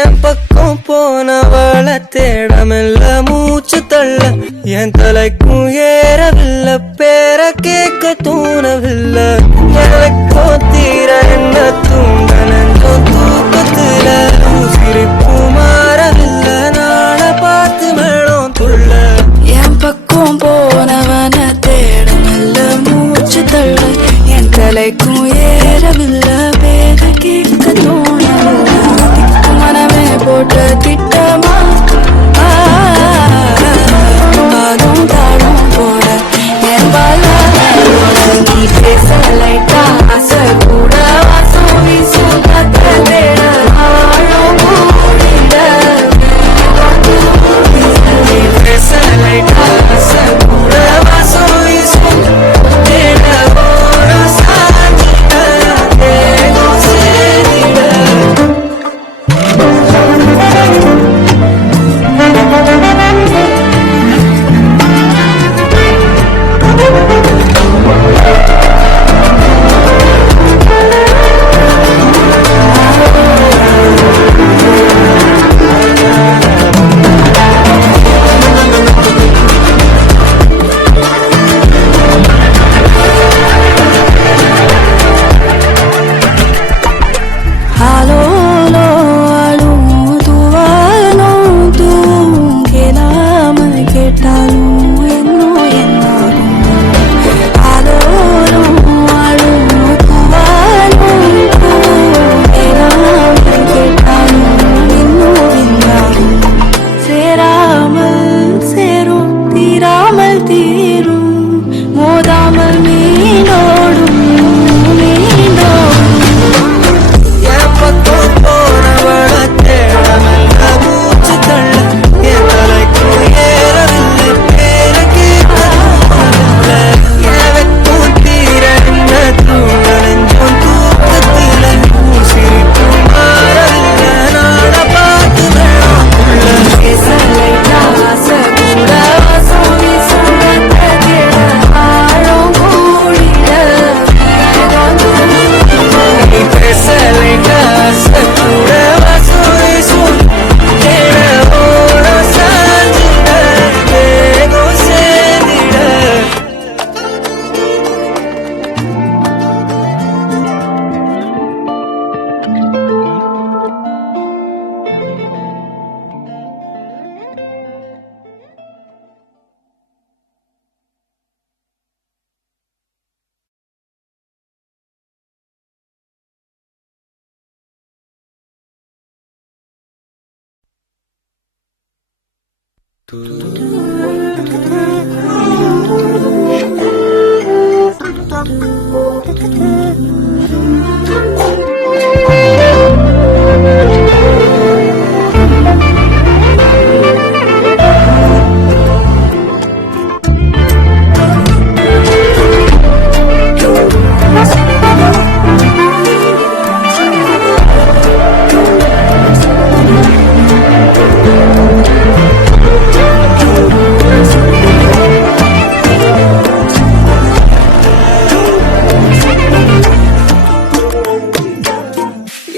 என் பக்கம் போனவள தேடமில்ல மூச்சு தள்ள என் தலைக்கும் ஏறவில்லை பேர கேட்க தூணவில்லை எனக்கோ தீர என்ன தூங்க நெஞ்சம் தூக்கத்துல சிரிப்பு மாறவில்லை நாள பார்த்து மேளம் துள்ள என் பக்கம் போனவன தேடமில்ல மூச்சு தள்ள என் தலைக்கும் ஏறவில்லை பேர கேட்க தோணவில்லை மனமே போட்ட திட்டமா தாடும் தாடும் போட என் பாலோட நீ பேச லைட்டா ஆசை கூட வாசம் வீசும் கத்த தேட ஆழம் மூடிட பேச லைட்டா ஆசை கூட வாசம் வீசும் தேட போற சாஞ்சிட தேகம் சேரிட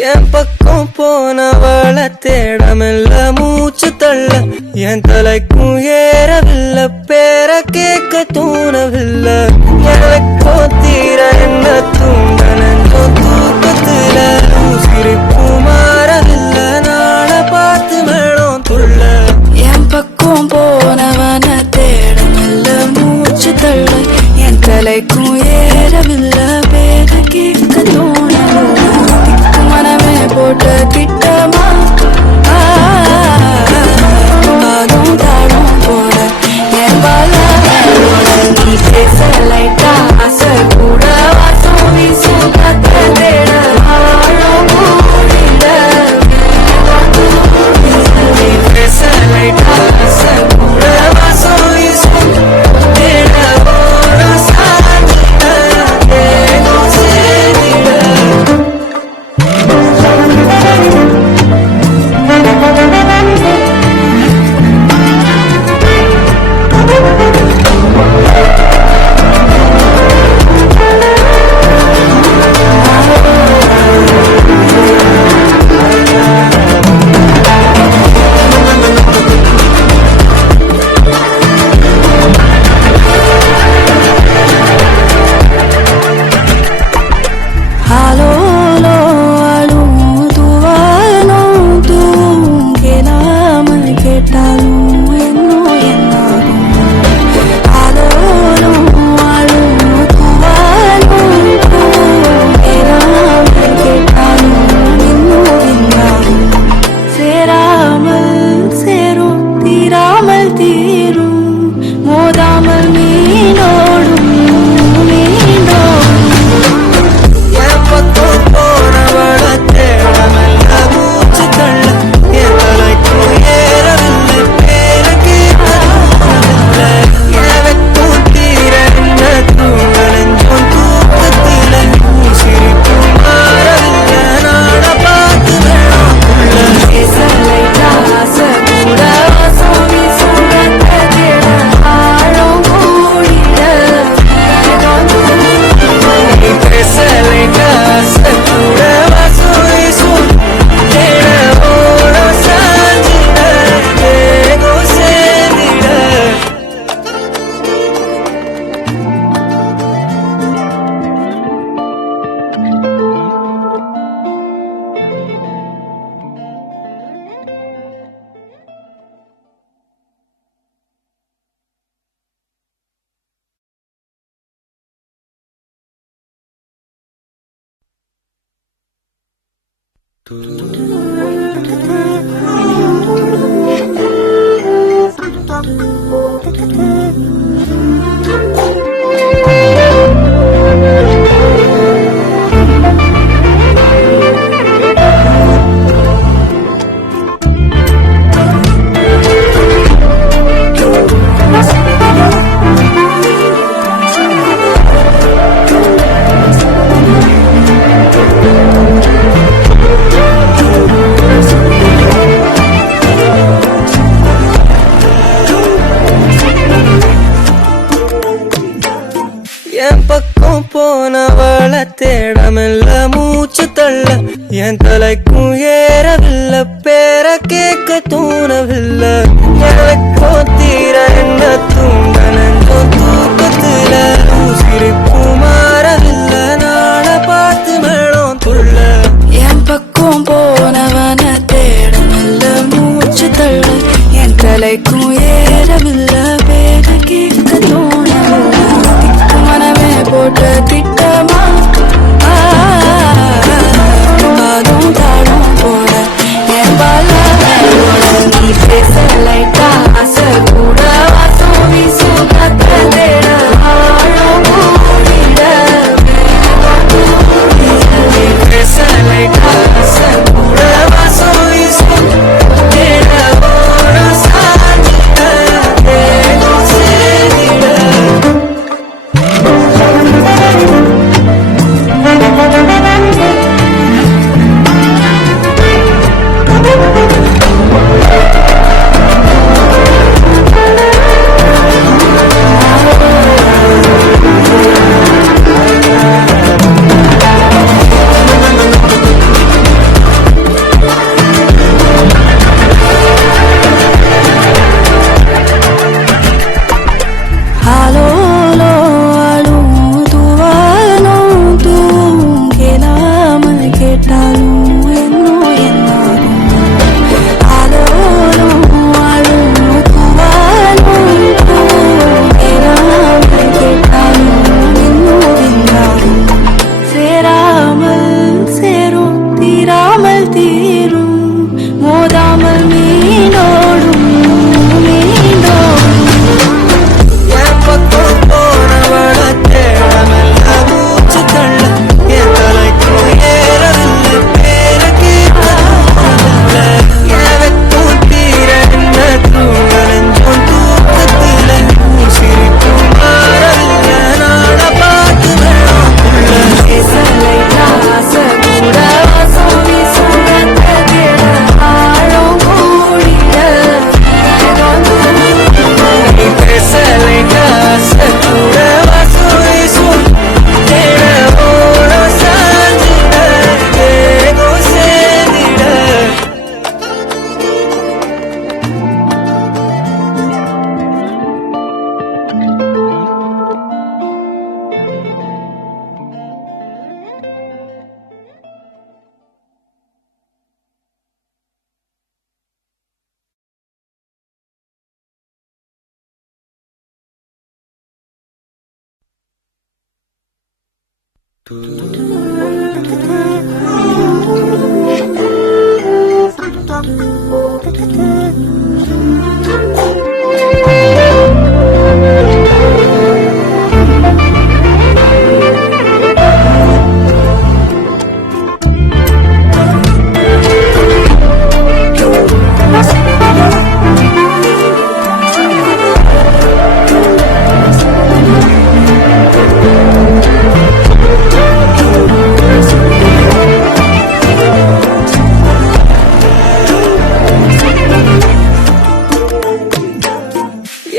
என் பக்கம் போனவள தேடமில்ல மூச்சு தள்ள என் தலைக்கும் ஏறவில்லை பேர கேட்க தூணவில்லை எனக்கோ தீர என்ன தூங்க நெஞ்சம் தூக்கத்துல சிரிப்பு மாறவில்லை நாள பார்த்து மேளம் துள்ள என் பக்கம் போனவன தேடமில்ல மூச்சு தள்ள என் தலைக்கும் ஏறவில்லை பேர கேட்க தோணவில்லை மனமே போட்ட திட்டமா தாடும் தாடும் போட என் பால என் பக்கம் போனவள தேடமில்ல மூச்சு தள்ள என் தலைக்கும் ஏறவில்லை பேர கேட்க தோணவில்லை எனக்கோ தீர என்ன தூங்க நெஞ்சோ தூக்கத்துல சிரிப்பு மாறவில்லை நாள பார்த்து மேளம் துள்ள என் பக்கம் போனவன தேடமில்ல மூச்சு தள்ள என் தலைக்கும் ஏறவில்லை பேர கேட்க தோணவில்லை மனமே போட்ட திட்டமா பாதும் தாடும் போட என் பாலோட நீ பேச லைட்டா ஆசை கூட வாசம் வீசும் காத்த தேட ஆழம் கூடிட பேச லைட்டா ஆசை கூட வாசம் வீசும் தேட ஓட சாஞ்சிட தேகம் சேர்ந்திட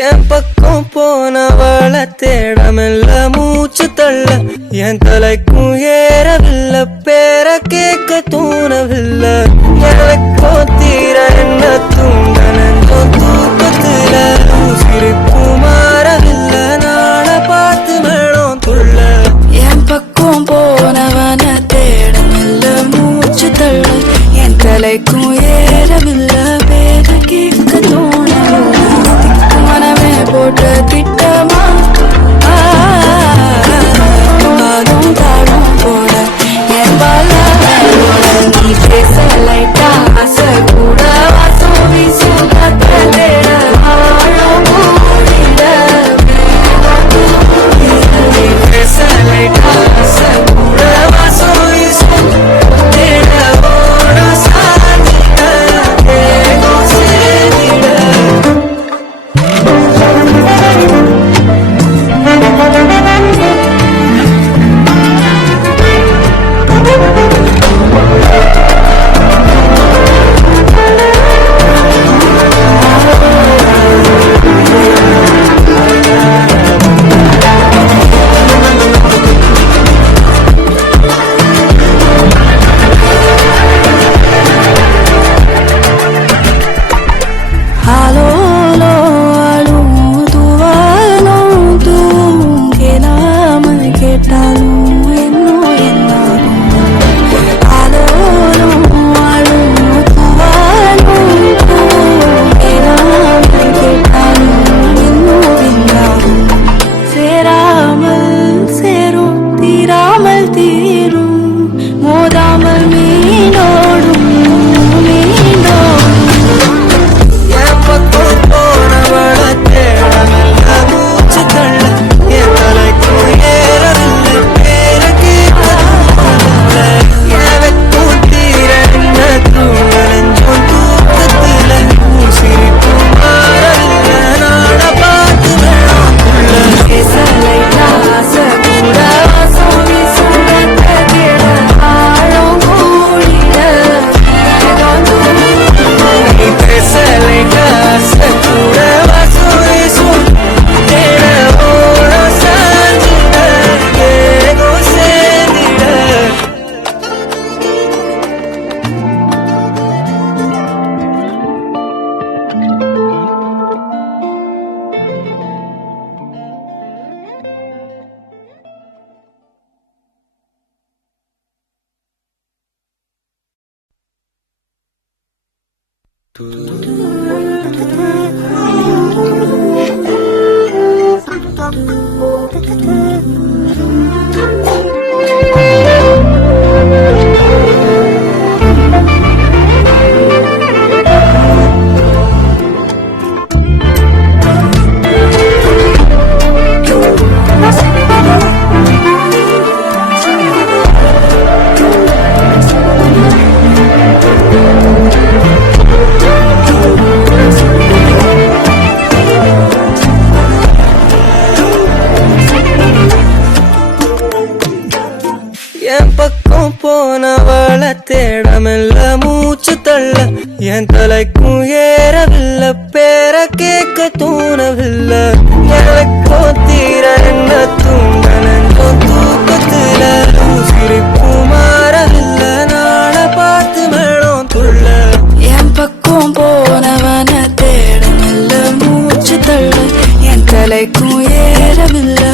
என் பக்கம் போனவள தேடமில்ல மூச்சு தள்ள என் தலைக்கும் ஏறவில்லை பேர கேட்க தோணவில்லை எனக்கோ தீர என்ன தூங்க நெஞ்சோ தூக்கத்துல சிரிப்பு மாறவில்லை நாள பார்த்து மேளம் துள்ள என் பக்கம் போனவன தேடமில்ல மூச்சு தள்ள என் தலைக்கும் ஏறவில்லை பேர கேட்க தோணவில்லை மனமே போட்ட திட்டமா பாதும் தாடும் போட என் பாலோட என் பக்கம் போனவள தேடமெல்ல மூச்சு தள்ள என் தலைக்கும் ஏறவில்லை பேர கேட்க தூணவில்லை எனக்கோ தீர என்ன தூங்க நெஞ்சம் தூக்கத்துல சிரிப்பு மாறவில்லை நாள பார்த்து மேளம் துள்ள என் பக்கம் போனவன தேடமில்ல மூச்சு தள்ள என் தலைக்கும் ஏறவில்லை